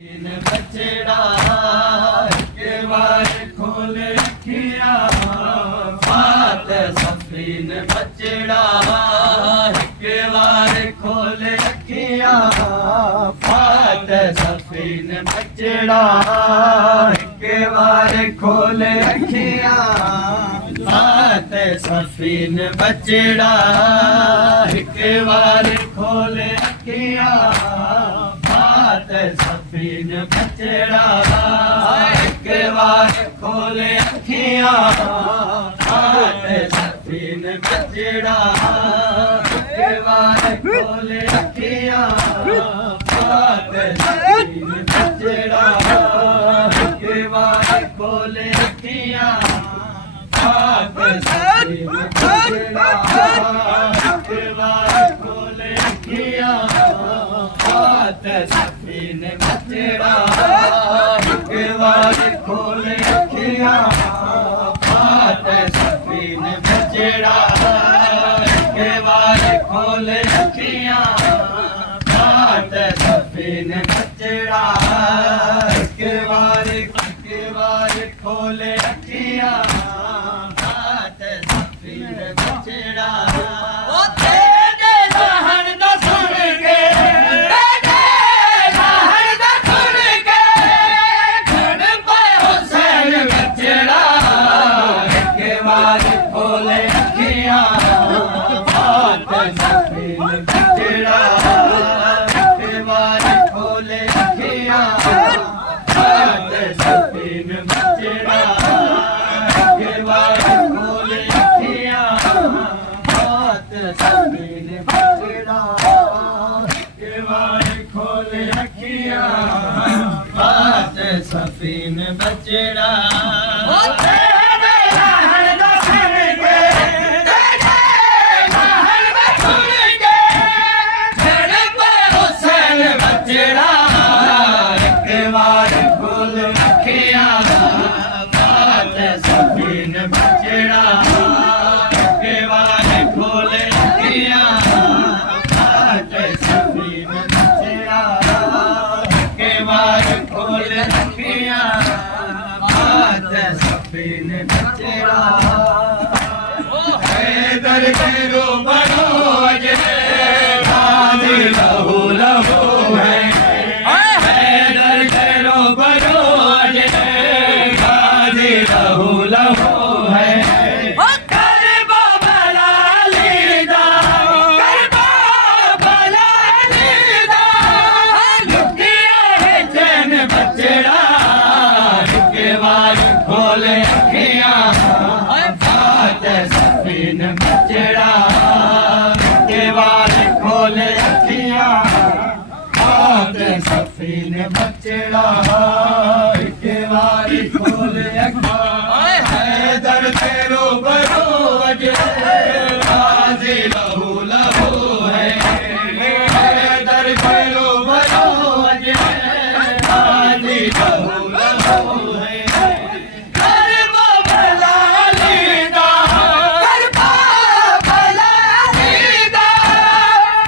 इन बचड़ा के बार खोले अखियां फात सफीन बचड़ा के बार खोले अखियां फात सफीन बचड़ा के बार खोले अखियां फात सफीन बचड़ा के बार खोले अखियां सफीन बचड़ा के बार खोले अखियां सफीन बचड़ा के बार खोले अखियां सफीन बचड़ा के बार खोले अखियां सफीन बचड़ा के बार खोले अखियां सफीन बचड़ा के बार खोले अखियां सफीन बचड़ा के बार खोले अखियां सफीन बचड़ा के बार खोले अखियां सफीन बचड़ा खोले अखियां सफीन बचड़ा के बार खोले अखियां सफीन बचड़ा के बार खोले अखियां सफीन बचड़ा के बार खोले अखियां सफीन बचड़ा सफीन बचड़ा के बार खोले अखियां सफीन बचड़ा के बार खोले अखियां सफीन बचड़ा हैदर के रूबरू गाजी लहू लहू है हैदर के रूबरू गाजी लहू लहू है करबा बलालीदा लुकिया है चैन बचड़ा के बार खोले अखियां सफीन बचड़ा के बार खोले अखियां सफीन बचड़ा के बार खोले अखियां हैदर के रूबरू गाजी लहू लहू है हैदर के रूबरू गाजी लहू लहू है करबा बलालीदा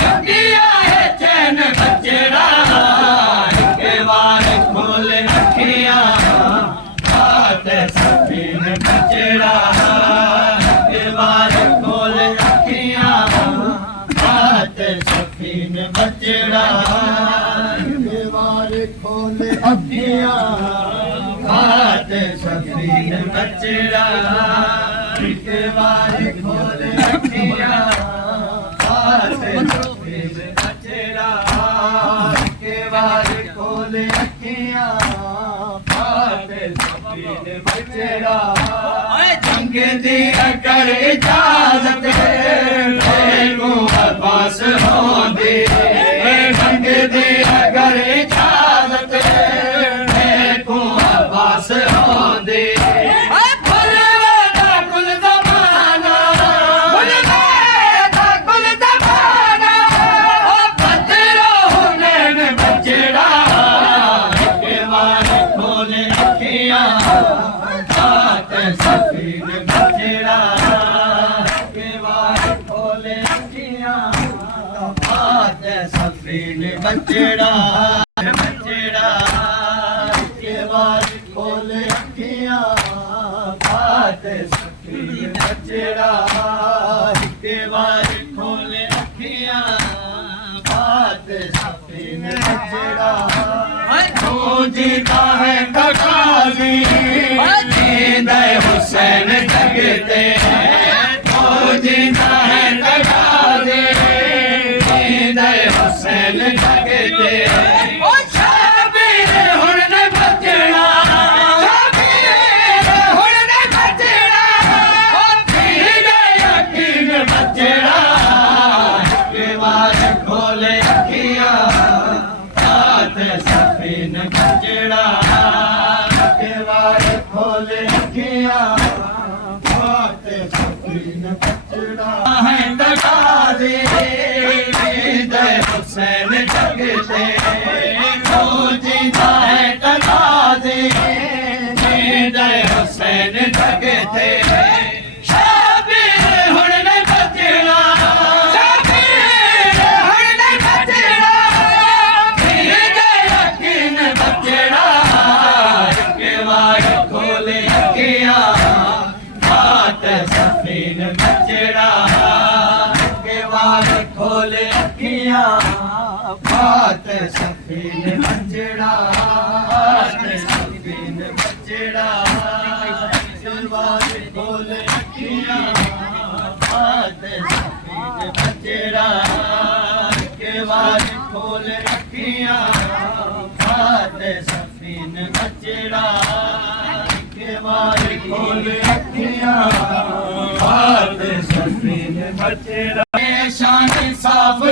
लुकिया है चैन बचड़ा के बार खोले अखियां सफीन बचड़ा के बार खोले अखियां सफीन बचड़ा के बार खोले अखियां सफीन बचड़ा के बार खोले अखियां सफीन बचड़ा के बार खोले अखियां सफीन बचड़ा जंग दी अगर इजाजत पास होंदी जंग दी अगर इजाजत पास होंदी सफीन बचड़ा के बार खोले अखियां सफीन बचड़ा बचड़ा बात सफीन बचड़ा के बार खोले अखियां बात सफीन बचड़ा तू जीता है ककाजी जींदा हुसैन जगते तू जीता है ककाजी जींदा हुसैन जगते सफीन बचड़ा के बार खोले अखियां बात सफीन बचड़ा है तकाज़े दे हुसैन जगते तो जीता है तकाज़े दे हुसैन जगते सफीन बचड़ा के बार खोले अखियां बात सफीन बचड़ा सफीन बचड़ा के बार खोले अखियां बात सफीन बचड़ा के बार खोले अखियां बात सफीन बचड़ा के बार खोले अखियां बात सफीन बचड़ा शान साफ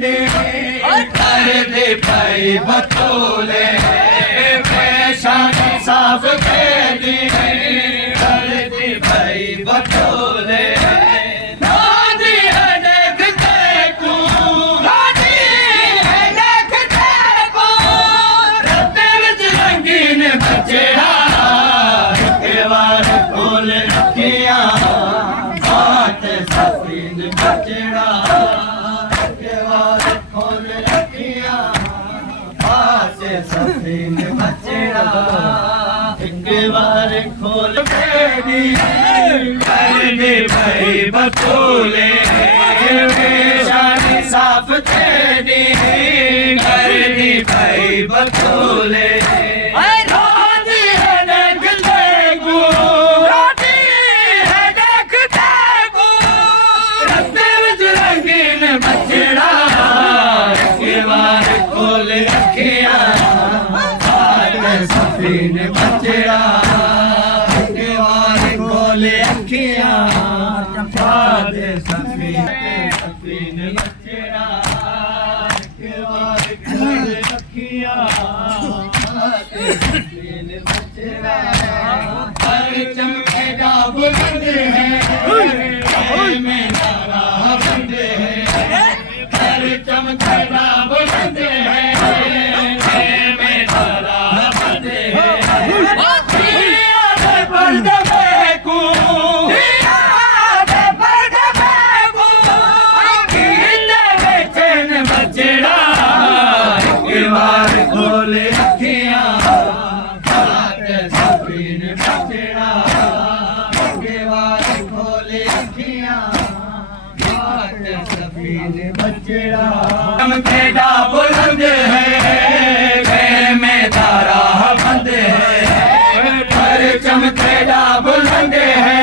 दे कर दे भाई बतोले शान साफ दे कर दे भाई बतोले सफीन बचड़ा के बार खोले अखियां बात सफीन बचड़ा के बार खोले कर दे भाई बतोले शान साफ दे कर दे भाई बतोले बचड़ा के बार खोले अखियां बात सफीन बचड़ा के बार खोले अखियां बात सफीन बचड़ा के बार खोले अखियां बात सफीन बचड़ा हर चमकेगा बुलंद है में नारा बंद है चमकना बुलंद है में तारा बंद है पर्द फेंकू पर्द फेंकू बेचैन बचड़ा के बार खोले अखियां बात सफीन बचड़ा के बार खोले अखियां बात सफीन बचड़ा चमकेगा बुलंद है में तारा बंद है पर चमकेगा बुलंद है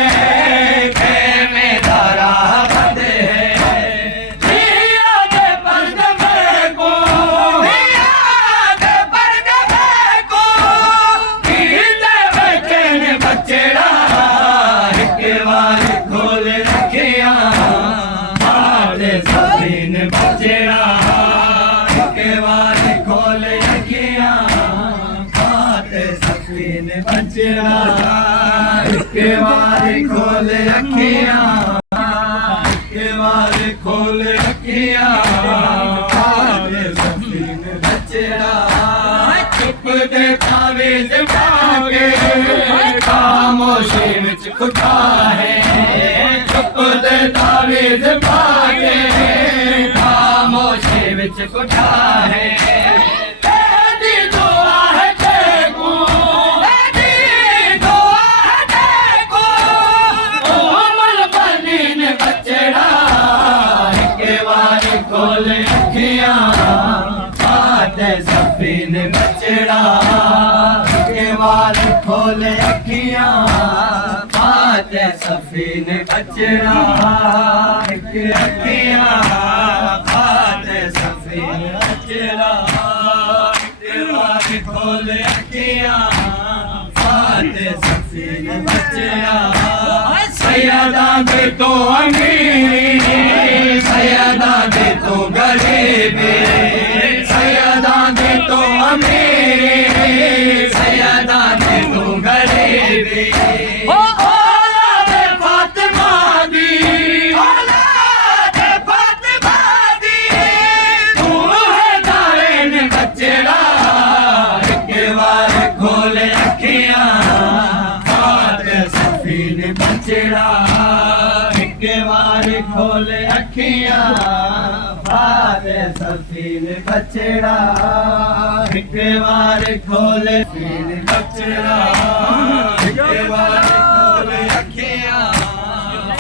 में तारा बंद है पर्द फेंको पर्द फेंको बेचैन बचड़ा के बार खोले अखियां सफीन बचड़ा के बार खोले अखियां बात सफीन बचड़ा के बार खोले अखियां के बार खोले अखियां बात सफीन बचड़ा चुप दे तावीज़ पाके खामोशी विच खुदा है चुप दे तावीज़ पाके खामोशी विच खुदा है तेरी दुआ है तेकू तेरी दुआ है तेकू बचड़ा के बार खोले अखियां फाते सफीन बचड़ा एक अखियां फाते सफीन बचड़ा के बार खोले अखियां फाते सफीन बचड़ा सैयदा दे तो अमीरी सैयदा दे तो गरीबी सैयदा दे तो अमीरी सैयदा दे तो गरीबी औलाद फातिमा दी औलाद फातिमा दी तू है दारेन बचड़ा एक बार खोले अखियां फाते सफीन बचड़ा एक बार खोले अखियां फाते सफीन बचड़ा एक बार खोले सफीन बचड़ा एक बार खोले अखियां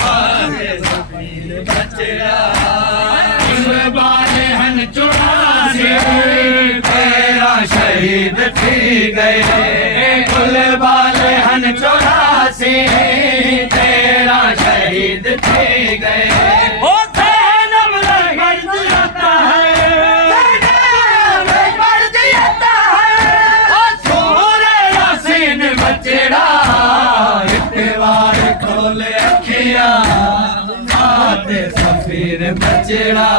फाते सफीन बचड़ा कुल बाले हन चुरासी तेरा शहीद थी गए कुल बाले हन चुरासी तेरा शहीद थी गए ओ ज़ैनब ने मर्द आता है ज़ैनब ने मर्द आता है ओ सूरे यासीन बचड़ा एक बार खोले अखियां फाते सफीन बचड़ा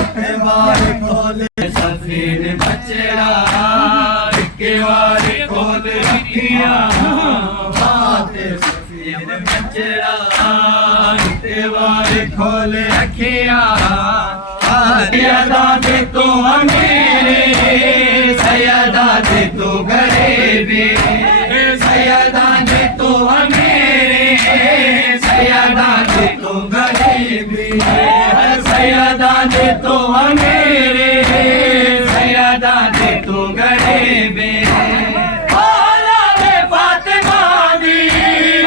एक बार खोले सफीन बचड़ा एक बार खोले अखियां फाते सफीन बचड़ा एक बार खोले अखियां सैयदा दे तो अमीरी सैयदा दे तो गरीबी सैयदा दे तो अमीरी सैयदा दे तो गरीबी सैयदा दे तो अमीरी सैयदा दे तो गरीबी औलाद फातिमा दी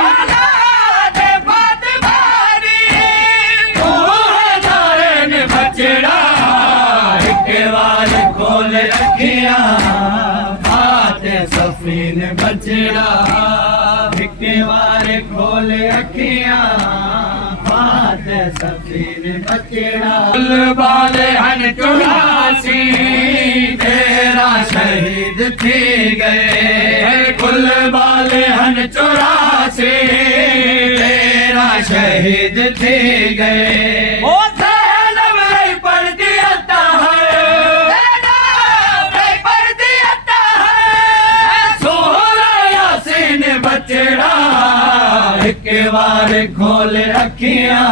औलाद फातिमा दी तू है दारेन बचड़ा एक बार खोले अखियां फाते सफीन बचड़ा एक बार खोले अखियां फाते सफीन बचड़ा कुल बाले हन चुरासी तेरा शहीद थी गए कुल बाले हन चुरासी तेरा शहीद थी गए ओ ज़ैनब ने पढ़ दिया ज़ैनब ने पढ़ दिया सूरा यासीन बचड़ा एक बार खोले अखियां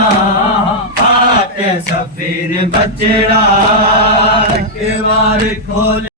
फाते सफीन बचड़ा एक बार खोले